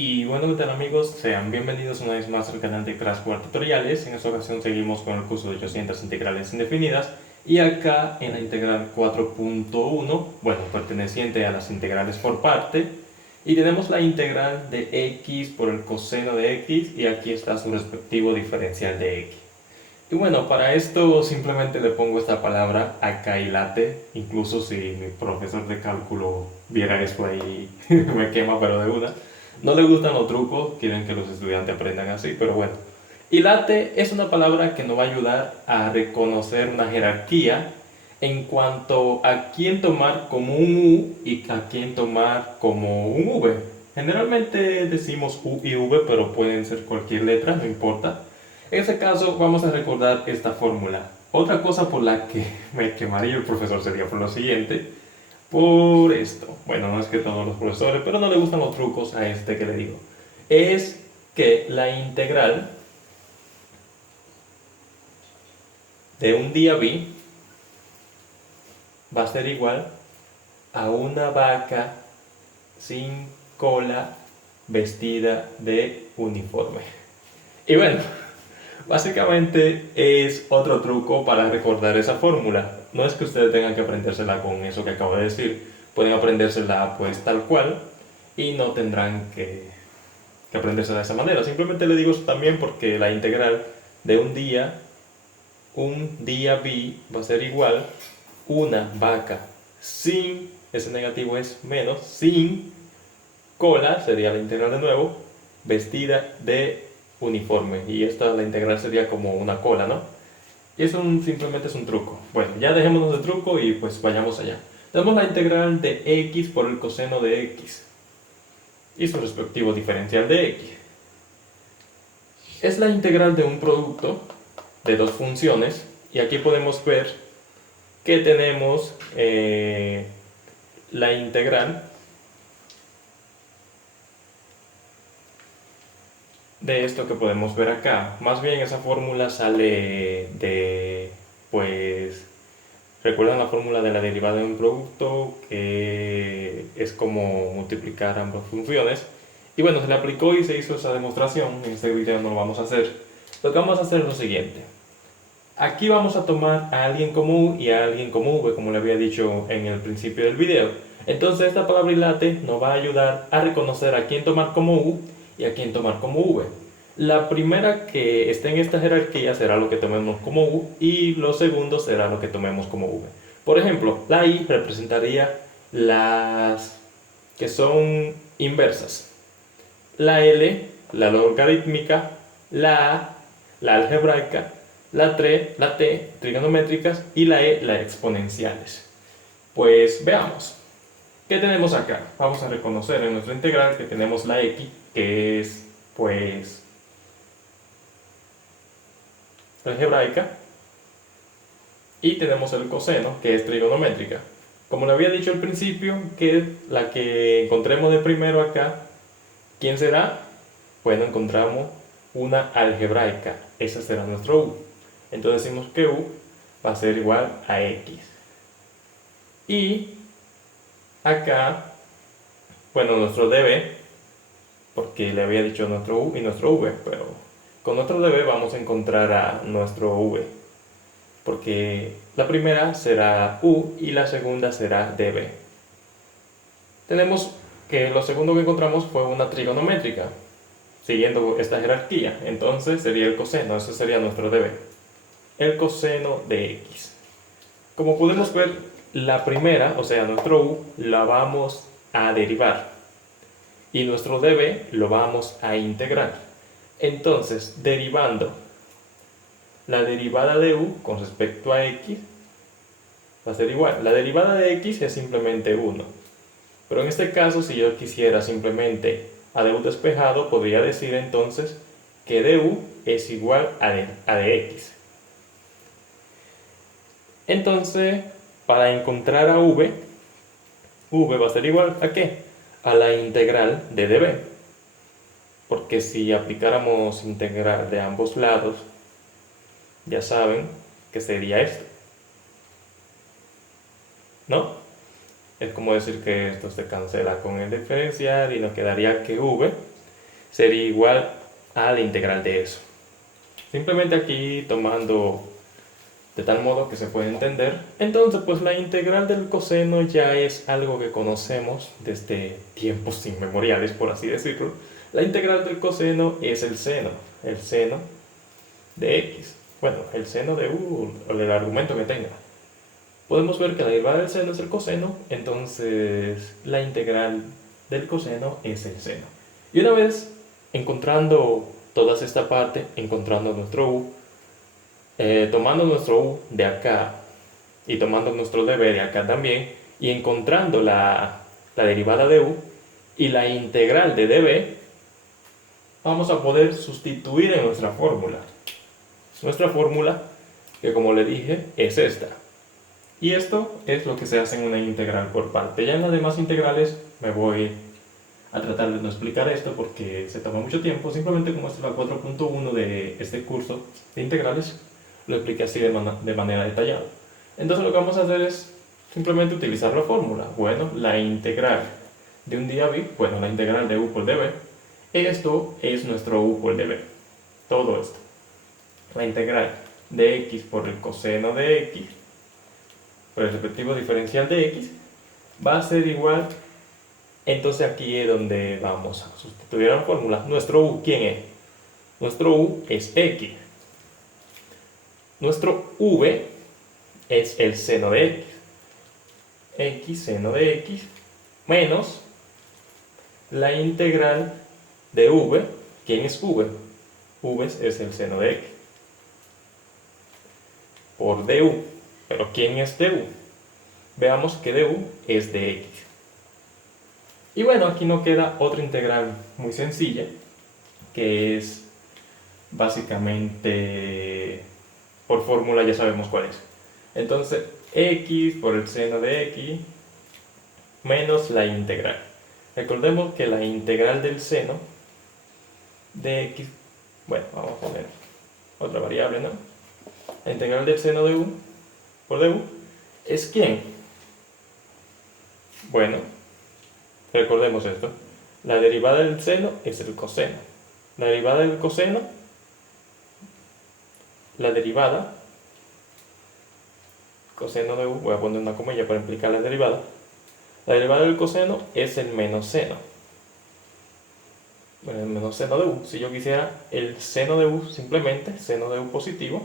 Y bueno, ¿qué tal amigos? Sean bienvenidos una vez más al canal de Crash Course Tutoriales. En esta ocasión seguimos con el curso de 800 integrales indefinidas y acá en la integral 4.1, bueno, perteneciente a las integrales por parte, y tenemos la integral de x por el coseno de x y aquí está su respectivo diferencial de x. Y bueno, para esto simplemente le pongo esta palabra acá y late, incluso si mi profesor de cálculo viera eso ahí me quema pero de una. No le gustan los trucos, quieren que los estudiantes aprendan así, pero bueno. Y late es una palabra que nos va a ayudar a reconocer una jerarquía en cuanto a quién tomar como un U y a quién tomar como un V. Generalmente decimos U y V, pero pueden ser cualquier letra, no importa. En este caso vamos a recordar esta fórmula. Otra cosa por la que me quemaría el profesor sería por lo siguiente. Por esto. Bueno, no es que todos los profesores, pero no le gustan los trucos a este que le digo. Es que la integral de un día B va a ser igual a una vaca sin cola vestida de uniforme. Y bueno, básicamente es otro truco para recordar esa fórmula. No es que ustedes tengan que aprendérsela con eso que acabo de decir. Pueden aprendérsela pues tal cual y no tendrán que aprendérsela de esa manera. Simplemente le digo eso también porque la integral de un día B va a ser igual una vaca sin, ese negativo es menos, sin cola, sería la integral de nuevo, vestida de uniforme. Y esta la integral sería como una cola, ¿no? Y eso simplemente es un truco. Bueno, ya dejémonos de truco y pues vayamos allá. Tenemos la integral de x por el coseno de x y su respectivo diferencial de x. Es la integral de un producto de dos funciones y aquí podemos ver que tenemos la integral de esto que podemos ver acá. Más bien esa fórmula sale de, pues, ¿recuerdan la fórmula de la derivada de un producto? Que es como multiplicar ambas funciones. Y bueno, se le aplicó y se hizo esa demostración. En este video no lo vamos a hacer. Lo que vamos a hacer es lo siguiente. Aquí vamos a tomar a alguien como U y a alguien como V, como le había dicho en el principio del video. Entonces esta palabra late nos va a ayudar a reconocer a quién tomar como U y a quién tomar como V. La primera que esté en esta jerarquía será lo que tomemos como U y lo segundo será lo que tomemos como V. Por ejemplo, la I representaría las que son inversas. La L, la logarítmica, la A, la algebraica, la T, trigonométricas y la E, las exponenciales. Pues veamos. ¿Qué tenemos acá? Vamos a reconocer en nuestra integral que tenemos la X, que es pues algebraica, y tenemos el coseno, que es trigonométrica. Como le había dicho al principio, que la que encontremos de primero acá, ¿quién será? Bueno, encontramos una algebraica. Esa será nuestro U. Entonces decimos que U va a ser igual a X. Y acá, bueno, nuestro db, porque le había dicho nuestro U y nuestro V, pero con nuestro db vamos a encontrar a nuestro V, porque la primera será U y la segunda será db. Tenemos que lo segundo que encontramos fue una trigonométrica, siguiendo esta jerarquía, entonces sería el coseno, ese sería nuestro db, el coseno de x. Como podemos ver, la primera, o sea, nuestro u, la vamos a derivar y nuestro db lo vamos a integrar. Entonces, derivando la derivada de u con respecto a x va a ser igual. La derivada de x es simplemente 1. Pero en este caso, si yo quisiera simplemente a du despejado, podría decir entonces que du es igual a dx. Entonces, para encontrar a v va a ser igual ¿a qué? A la integral de db. Porque si aplicáramos integral de ambos lados, ya saben que sería esto, ¿no? Es como decir que esto se cancela con el diferencial y nos quedaría que v sería igual a la integral de eso. Simplemente aquí tomando de tal modo que se puede entender. Entonces, pues la integral del coseno ya es algo que conocemos desde tiempos inmemoriales, por así decirlo. La integral del coseno es el seno de x. Bueno, el seno de u, o el argumento que tenga. Podemos ver que la derivada del seno es el coseno, entonces la integral del coseno es el seno. Y una vez encontrando toda esta parte, encontrando nuestro u, tomando nuestro u de acá y tomando nuestro db de acá también, y encontrando la derivada de u y la integral de db, vamos a poder sustituir en nuestra fórmula. Nuestra fórmula, que como le dije, es esta. Y esto es lo que se hace en una integral por parte. Ya en las demás integrales me voy a tratar de no explicar esto porque se toma mucho tiempo. Simplemente como esta es la 4.1 de este curso de integrales, lo expliqué así de manera detallada. Entonces lo que vamos a hacer es simplemente utilizar la fórmula. Bueno, la integral de un día b, bueno, la integral de u por db, esto es nuestro u por db. Todo esto. La integral de x por el coseno de x, por el respectivo diferencial de x, va a ser igual. Entonces aquí es donde vamos a sustituir la fórmula. Nuestro u, ¿quién es? Nuestro u es x. Nuestro v es el seno de x. X seno de x menos la integral de v. ¿Quién es v? V es el seno de x. Por du. ¿Pero quién es du? Veamos que du es de x. Y bueno, aquí nos queda otra integral muy sencilla, que es básicamente, por fórmula ya sabemos cuál es. Entonces, x por el seno de x menos la integral. Recordemos que la integral del seno de x, bueno, vamos a poner otra variable, ¿no? La integral del seno de u por du es ¿quién? Bueno, recordemos esto. La derivada del seno es el coseno. La derivada del coseno, la derivada, coseno de u, voy a poner una comilla para implicar la derivada. La derivada del coseno es el menos seno. Bueno, el menos seno de u. Si yo quisiera el seno de u, simplemente seno de u positivo,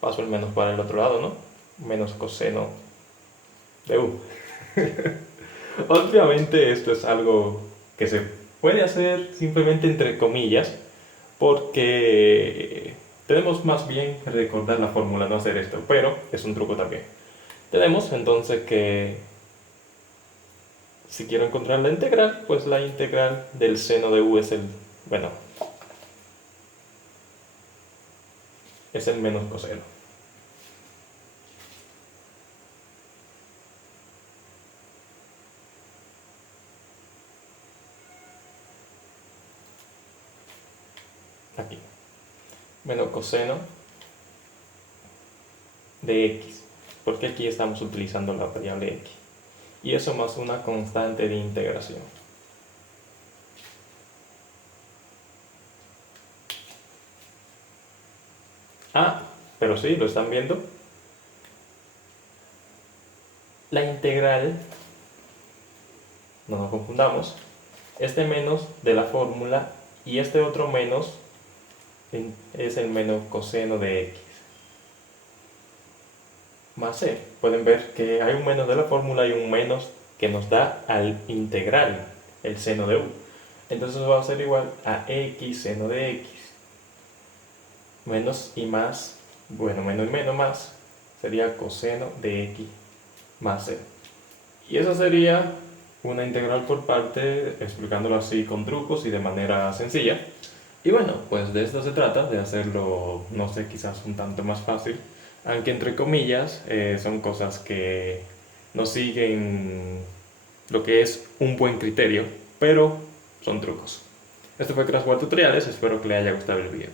paso el menos para el otro lado, ¿no? Menos coseno de u. Obviamente esto es algo que se puede hacer simplemente entre comillas, porque tenemos más bien que recordar la fórmula, no hacer esto, pero es un truco también. Tenemos entonces que, si quiero encontrar la integral, pues la integral del seno de u es el, bueno, es el menos coseno. Aquí. Menos coseno de x, porque aquí estamos utilizando la variable x. Y eso más una constante de integración. Ah, pero sí, lo están viendo. La integral, no nos confundamos, este menos de la fórmula y este otro menos es el menos coseno de x más c. Pueden ver que hay un menos de la fórmula y un menos que nos da al integral el seno de u. Entonces va a ser igual a x seno de x menos y más, bueno, menos y menos más sería coseno de x más c. Y eso sería una integral por parte, explicándolo así con trucos y de manera sencilla. Y bueno, pues de esto se trata, de hacerlo, no sé, quizás un tanto más fácil, aunque entre comillas son cosas que no siguen lo que es un buen criterio, pero son trucos. Esto fue Crash World Tutoriales, espero que le haya gustado el vídeo.